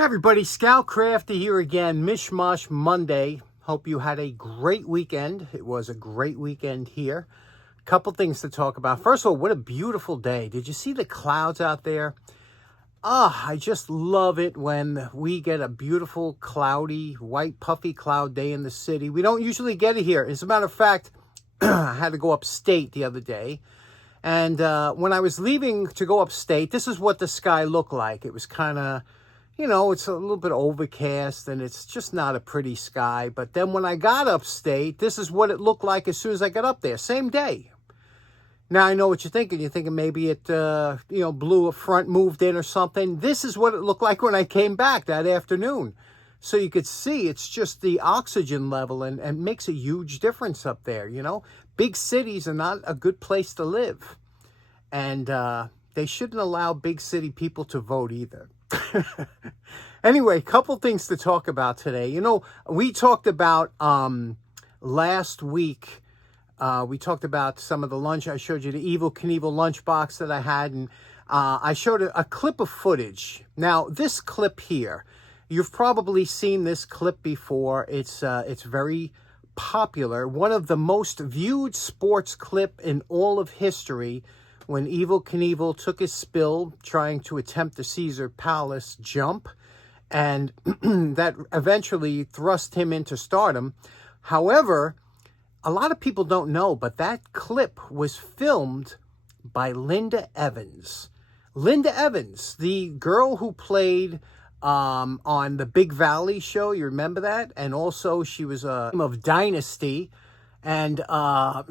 Hey everybody, Scout Crafty here again, Mishmash Monday. Hope you had a great weekend. It was a great weekend here. Couple things to talk about. First of all, what a beautiful day. Did you see the clouds out there? I just love it when we get a beautiful, cloudy, white, puffy cloud day in the city. We don't usually get it here. As a matter of fact, I had to go upstate the other day. And when I was leaving to go upstate, this is what the sky looked like. It was kind of, it's a little bit overcast and it's just not a pretty sky. But then when I got upstate, this is what it looked like as soon as I got up there. Same day. Now I know what you're thinking. You're thinking maybe it, blew a front, moved in or something. This is what it looked like when I came back that afternoon. So you could see it's just the oxygen level and makes a huge difference up there, Big cities are not a good place to live. And they shouldn't allow big city people to vote either. Anyway, couple things to talk about today. We talked about last week, we talked about some of the lunch. I showed you the Evel Knievel lunchbox that I had, and I showed a clip of footage. Now, this clip here, you've probably seen this clip before. It's very popular. One of the most viewed sports clip in all of history, when Evel Knievel took his spill trying to attempt the Caesar Palace jump, and that eventually thrust him into stardom. However, a lot of people don't know, but that clip was filmed by Linda Evans. Linda Evans, the girl who played on the Big Valley show, you remember that? And also she was of Dynasty. And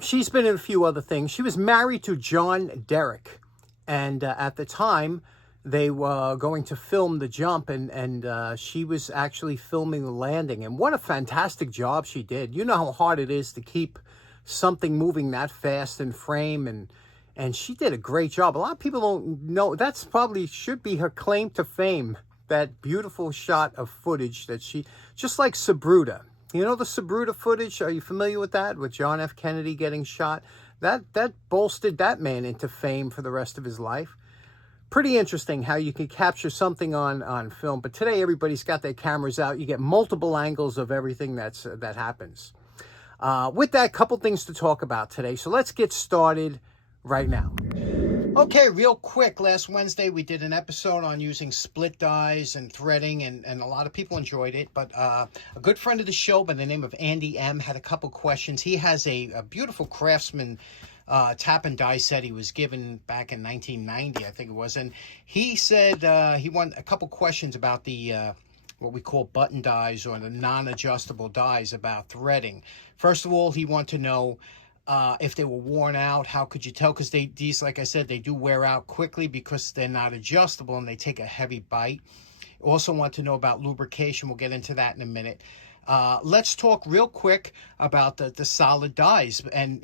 she's been in a few other things. She was married to John Derek. And at the time, they were going to film the jump. And she was actually filming the landing. And what a fantastic job she did. You know how hard it is to keep something moving that fast in frame. And she did a great job. A lot of people don't know. That's probably should be her claim to fame. That beautiful shot of footage that she, just like Sabruta. You know the Sabruta footage? Are you familiar with that? With John F. Kennedy getting shot? That bolstered that man into fame for the rest of his life. Pretty interesting how you can capture something on film. But today everybody's got their cameras out. You get multiple angles of everything that happens. With that, couple things to talk about today. So let's get started right now. Okay, real quick, last Wednesday we did an episode on using split dies and threading, and a lot of people enjoyed it, but a good friend of the show by the name of Andy M. had a couple questions. He has a beautiful Craftsman tap and die set he was given back in 1990, I think it was, and he said he wanted a couple questions about the what we call button dies or the non-adjustable dies about threading. First of all, he wanted to know if they were worn out, how could you tell? Because these, like I said, they do wear out quickly because they're not adjustable and they take a heavy bite. Also want to know about lubrication. We'll get into that in a minute. Let's talk real quick about the solid dies. And,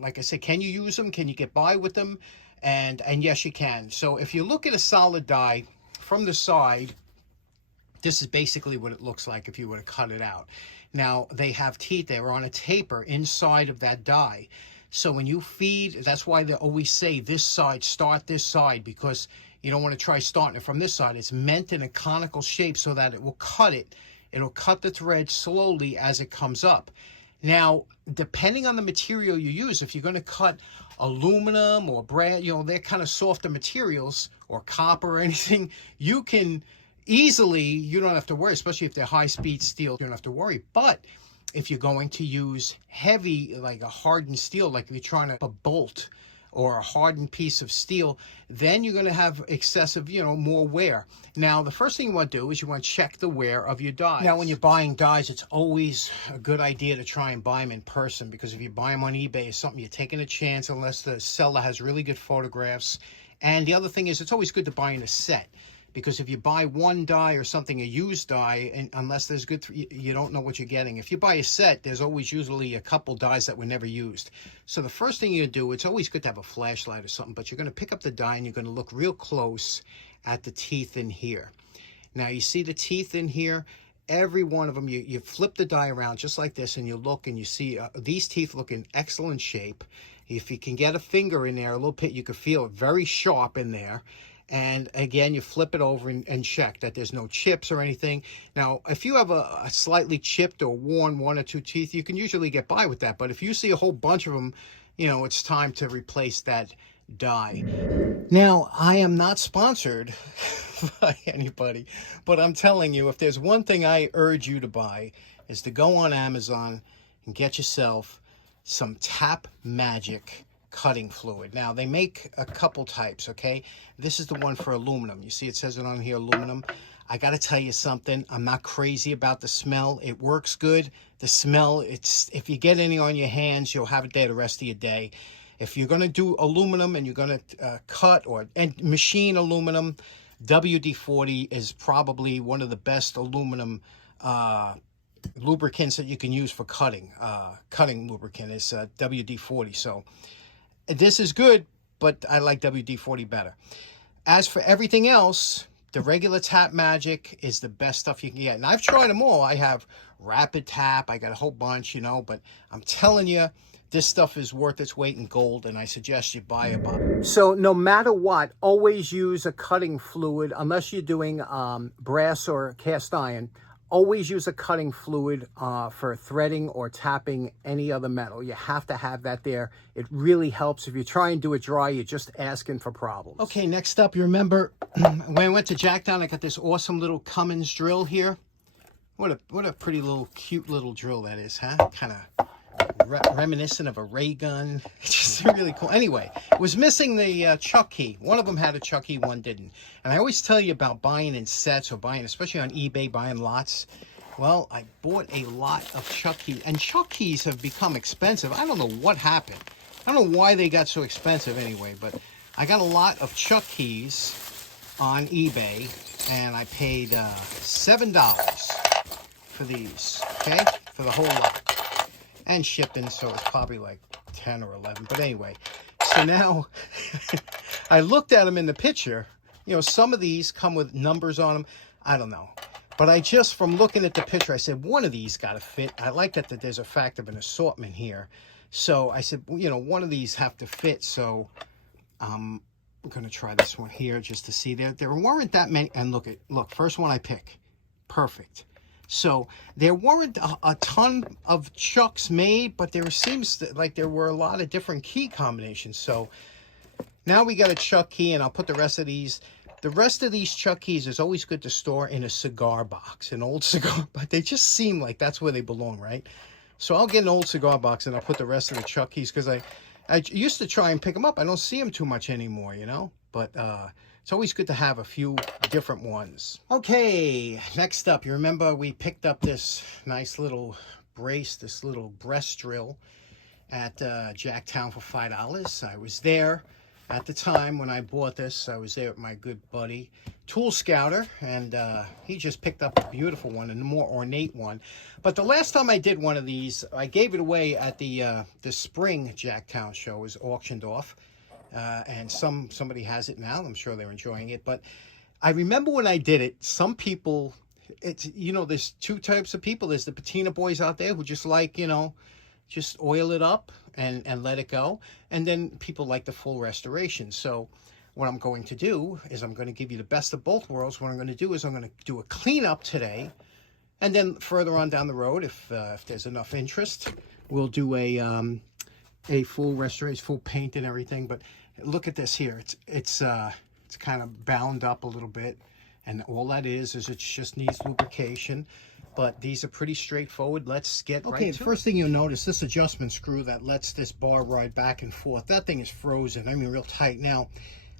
like I said, can you use them? Can you get by with them? And yes, you can. So if you look at a solid die from the side, this is basically what it looks like if you were to cut it out. Now, they have teeth. They're on a taper inside of that die. So when you feed, that's why they always say this side, start this side, because you don't want to try starting it from this side. It's meant in a conical shape so that it will cut it. It'll cut the thread slowly as it comes up. Now, depending on the material you use, if you're going to cut aluminum or brass, they're kind of softer materials, or copper or anything, you can easily, you don't have to worry, especially if they're high-speed steel, you don't have to worry. But if you're going to use heavy, like a hardened steel, like if you're trying to put a bolt or a hardened piece of steel, then you're going to have excessive, more wear. Now, the first thing you want to do is you want to check the wear of your dies. Now, when you're buying dies, it's always a good idea to try and buy them in person, because if you buy them on eBay or something, you're taking a chance unless the seller has really good photographs. And the other thing is, it's always good to buy in a set. Because if you buy one die or something, a used die, and unless there's good, you don't know what you're getting. If you buy a set, there's always usually a couple dies that were never used. So the first thing you do, it's always good to have a flashlight or something, but you're going to pick up the die and you're going to look real close at the teeth in here. Now you see the teeth in here, every one of them, you flip the die around just like this and you look and you see these teeth look in excellent shape. If you can get a finger in there a little bit, you can feel it very sharp in there. And again, you flip it over and check that there's no chips or anything. Now, if you have a slightly chipped or worn 1 or 2 teeth, you can usually get by with that. But if you see a whole bunch of them, you know, it's time to replace that die. Now, I am not sponsored by anybody, but I'm telling you, if there's one thing I urge you to buy, is to go on Amazon and get yourself some Tap Magic cutting fluid. Now, they make a couple types, okay? This is the one for aluminum. You see it says it on here, aluminum. I got to tell you something. I'm not crazy about the smell. It works good. The smell, it's, if you get any on your hands, you'll have it there the rest of your day. If you're going to do aluminum and you're going to cut and machine aluminum, WD-40 is probably one of the best aluminum lubricants that you can use for cutting. Cutting lubricant is WD-40. So this is good, but I like WD-40 better. As for everything else, the regular Tap Magic is the best stuff you can get. And I've tried them all. I have Rapid Tap. I got a whole bunch, you know, but I'm telling you, this stuff is worth its weight in gold, and I suggest you buy a bottle. So no matter what, always use a cutting fluid, unless you're doing brass or cast iron. Always use a cutting fluid for threading or tapping any other metal. You have to have that there. It really helps. If you try and do it dry, you're just asking for problems. Okay, next up, you remember when I went to Jacktown, I got this awesome little Cummins drill here. What a pretty little, cute little drill that is, huh? Kind of reminiscent of a ray gun. It's just really cool. Anyway, it was missing the chuck key. One of them had a chuck key, one didn't. And I always tell you about buying in sets or buying, especially on eBay, buying lots. Well, I bought a lot of chuck keys, and chuck keys have become expensive. I don't know what happened. I don't know why they got so expensive anyway, but I got a lot of chuck keys on eBay, and I paid $7 for these, okay, for the whole lot. And shipping, so it's probably like 10 or 11. But anyway, so now I looked at them in the picture. You know, some of these come with numbers on them. I don't know. But I just, from looking at the picture, I said, one of these got to fit. I like that there's a fact of an assortment here. So I said, you know, one of these have to fit. So I'm going to try this one here just to see. There weren't that many. And look, first one I pick. Perfect. So there weren't a ton of chucks made, but there seems like there were a lot of different key combinations. So now we got a chuck key, and I'll put the rest of these. The rest of these chuck keys is always good to store in a cigar box, an old cigar, but they just seem like that's where they belong, right? So I'll get an old cigar box, and I'll put the rest of the chuck keys, because I used to try and pick them up. I don't see them too much anymore, you know, but it's always good to have a few different ones. Okay, next up, you remember we picked up this nice little brace, this little Brest drill at Jacktown for $5. I was there at the time when I bought this. I was there with my good buddy, Tool Scouter, and he just picked up a beautiful one, and a more ornate one. But the last time I did one of these, I gave it away at the spring Jacktown show. It was auctioned off. And somebody has it now. I'm sure they're enjoying it. But I remember when I did it, some people, you know, there's two types of people. There's the patina boys out there who just like, you know, just oil it up and let it go. And then people like the full restoration. So what I'm going to do is I'm going to give you the best of both worlds. What I'm going to do is I'm going to do a cleanup today. And then further on down the road, if there's enough interest, we'll do a full restoration, full paint and everything. But look at this here. It's kind of bound up a little bit, and all that is it just needs lubrication. But these are pretty straightforward. Let's get right to it. Okay, the first thing you'll notice, this adjustment screw that lets this bar ride back and forth, that thing is frozen. I mean, real tight. Now,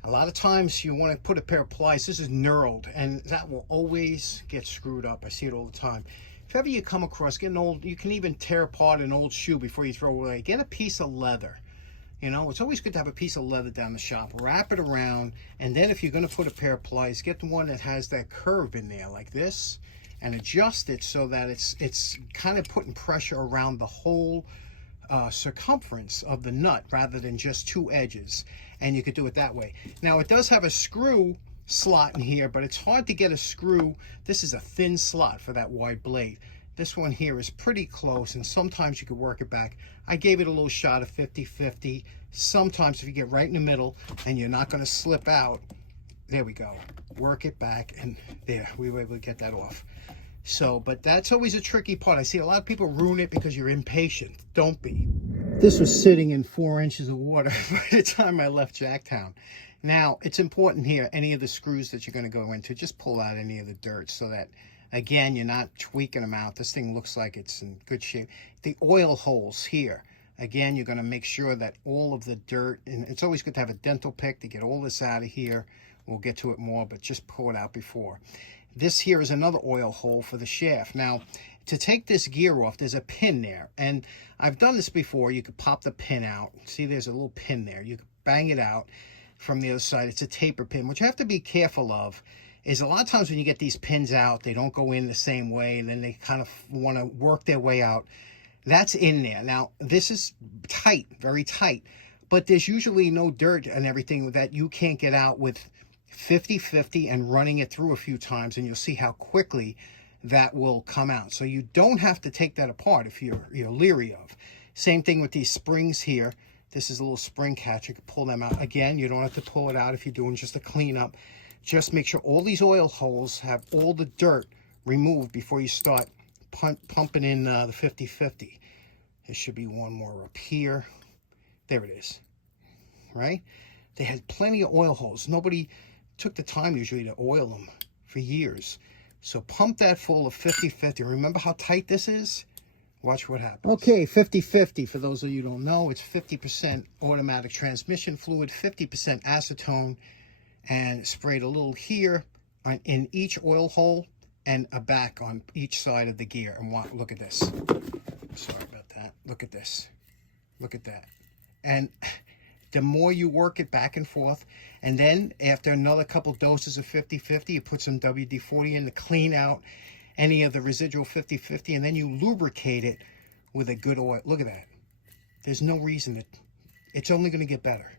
a lot of times you want to put a pair of pliers. This is knurled, and that will always get screwed up. I see it all the time. If ever you come across, get an old, you can even tear apart an old shoe before you throw it away. Get a piece of leather. You know, it's always good to have a piece of leather down the shop. Wrap it around, and then if you're going to put a pair of pliers, get the one that has that curve in there like this, and adjust it so that it's kind of putting pressure around the whole circumference of the nut rather than just two edges. And you could do it that way. Now, it does have a screw slot in here, but it's hard to get a screw. This is a thin slot for that wide blade. This one here is pretty close, and sometimes you could work it back. I gave it a little shot of 50-50. Sometimes if you get right in the middle and you're not going to slip out, there we go. Work it back, and there, we were able to get that off. So, but that's always a tricky part. I see a lot of people ruin it because you're impatient. Don't be. This was sitting in 4 inches of water by the time I left Jacktown. Now, it's important here, any of the screws that you're going to go into, just pull out any of the dirt so that, again, you're not tweaking them out. This thing looks like it's in good shape. The oil holes here, again, you're going to make sure that all of the dirt, and it's always good to have a dental pick to get all this out of here. We'll get to it more, but just pull it out before. This here is another oil hole for the shaft. Now, to take this gear off, there's a pin there. And I've done this before. You could pop the pin out. See, there's a little pin there. You could bang it out from the other side. It's a taper pin. What you have to be careful of is a lot of times when you get these pins out, they don't go in the same way, and then they kind of want to work their way out. That's in there. Now, this is tight, very tight, but there's usually no dirt and everything that you can't get out with 50-50 and running it through a few times, and you'll see how quickly that will come out. So you don't have to take that apart if you're leery of. Same thing with these springs here. This is a little spring catch. You can pull them out. Again, you don't have to pull it out if you're doing just a cleanup. Just make sure all these oil holes have all the dirt removed before you start pumping in the 50-50. There should be one more up here. There it is. Right? They had plenty of oil holes. Nobody took the time usually to oil them for years. So pump that full of 50-50. Remember how tight this is? Watch what happens. Okay, 50-50. For those of you who don't know, it's 50% automatic transmission fluid, 50% acetone, and sprayed a little here in each oil hole and a back on each side of the gear. And look at this. Sorry about that. Look at this. Look at that. And the more you work it back and forth, and then after another couple doses of 50-50, you put some WD-40 in to clean out any of the residual 50-50, and then you lubricate it with a good oil. Look at that. There's no reason that it's only going to get better.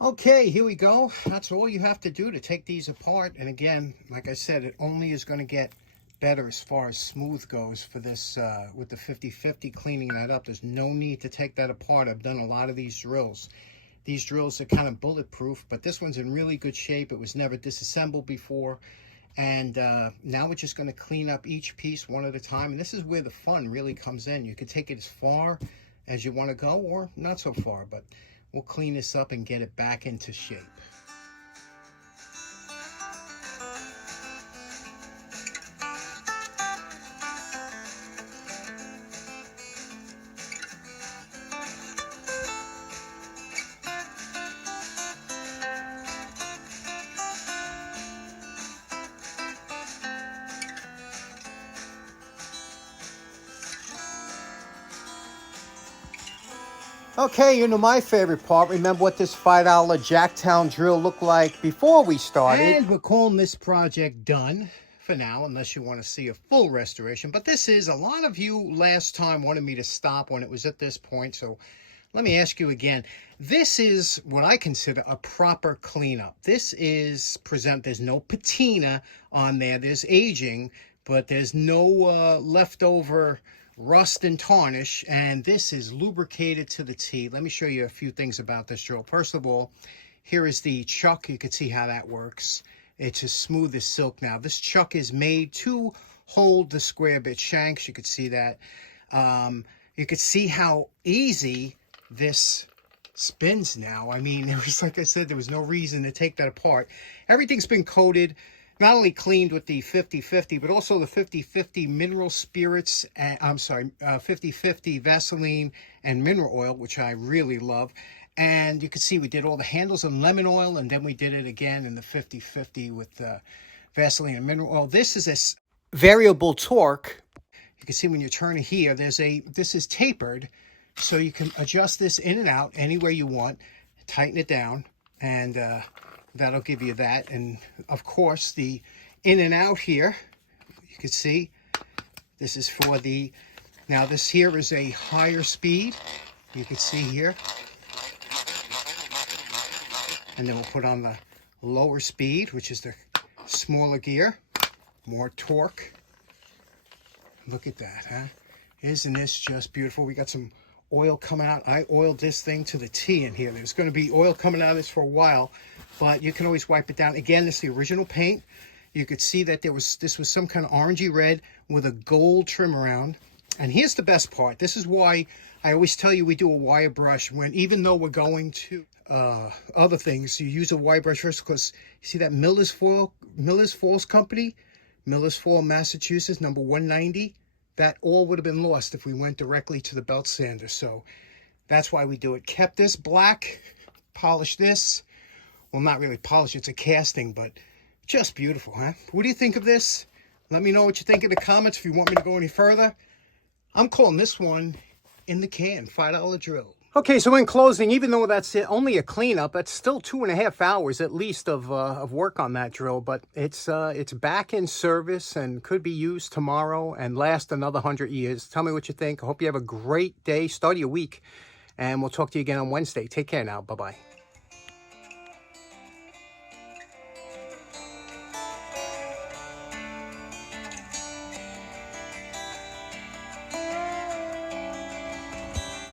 Okay, here we go. That's all you have to do to take these apart. And again, like I said, it only is going to get better as far as smooth goes for this with the 50-50, cleaning that up. There's no need to take that apart. I've done a lot of these drills. These drills are kind of bulletproof, but this one's in really good shape. It was never disassembled before. And now we're just going to clean up each piece one at a time. And this is where the fun really comes in. You can take it as far as you want to go or not so far, but we'll clean this up and get it back into shape. Okay, you know my favorite part. Remember what this $5 Jacktown drill looked like before we started. And we're calling this project done for now, unless you want to see a full restoration. But this is, a lot of you last time wanted me to stop when it was at this point. So let me ask you again. This is what I consider a proper cleanup. This is there's no patina on there. There's aging, but there's no leftover rust and tarnish, and this is lubricated to the T. Let me show you a few things about this drill. First of all, here is the chuck. You can see how that works. It's as smooth as silk now. This chuck is made to hold the square bit shanks. You could see that. You could see how easy this spins now. I mean, it was, like I said, there was no reason to take that apart. Everything's been coated, not only cleaned with the 50-50, but also the 50-50 mineral spirits, 50-50 Vaseline and mineral oil, which I really love. And you can see we did all the handles in lemon oil, and then we did it again in the 50-50 with Vaseline and mineral oil. This is a variable torque. You can see when you turn it here, this is tapered, so you can adjust this in and out any way you want, tighten it down, and that'll give you that. And of course, the in and out here, you can see this is for the, now this here is a higher speed, you can see here, and then we'll put on the lower speed, which is the smaller gear, more torque. Look at that, huh? Isn't this just beautiful? We got some oil coming out. I oiled this thing to the T in here. There's going to be oil coming out of this for a while, but you can always wipe it down. Again, this is the original paint. You could see that this was some kind of orangey red with a gold trim around. And here's the best part. This is why I always tell you we do a wire brush when, even though we're going to other things, you use a wire brush first, because you see that Miller's Falls Company, Miller's Falls, Massachusetts, number 190. That all would have been lost if we went directly to the belt sander. So that's why we do it. Kept this black, polished this. Well, not really polished, it's a casting, but just beautiful, huh? What do you think of this? Let me know what you think in the comments if you want me to go any further. I'm calling this one in the can, $5 drill. Okay, so in closing, even though that's only a cleanup, that's still 2.5 hours at least of work on that drill. But it's back in service and could be used tomorrow and last another 100 years. Tell me what you think. I hope you have a great day. Start of your week. And we'll talk to you again on Wednesday. Take care now. Bye-bye.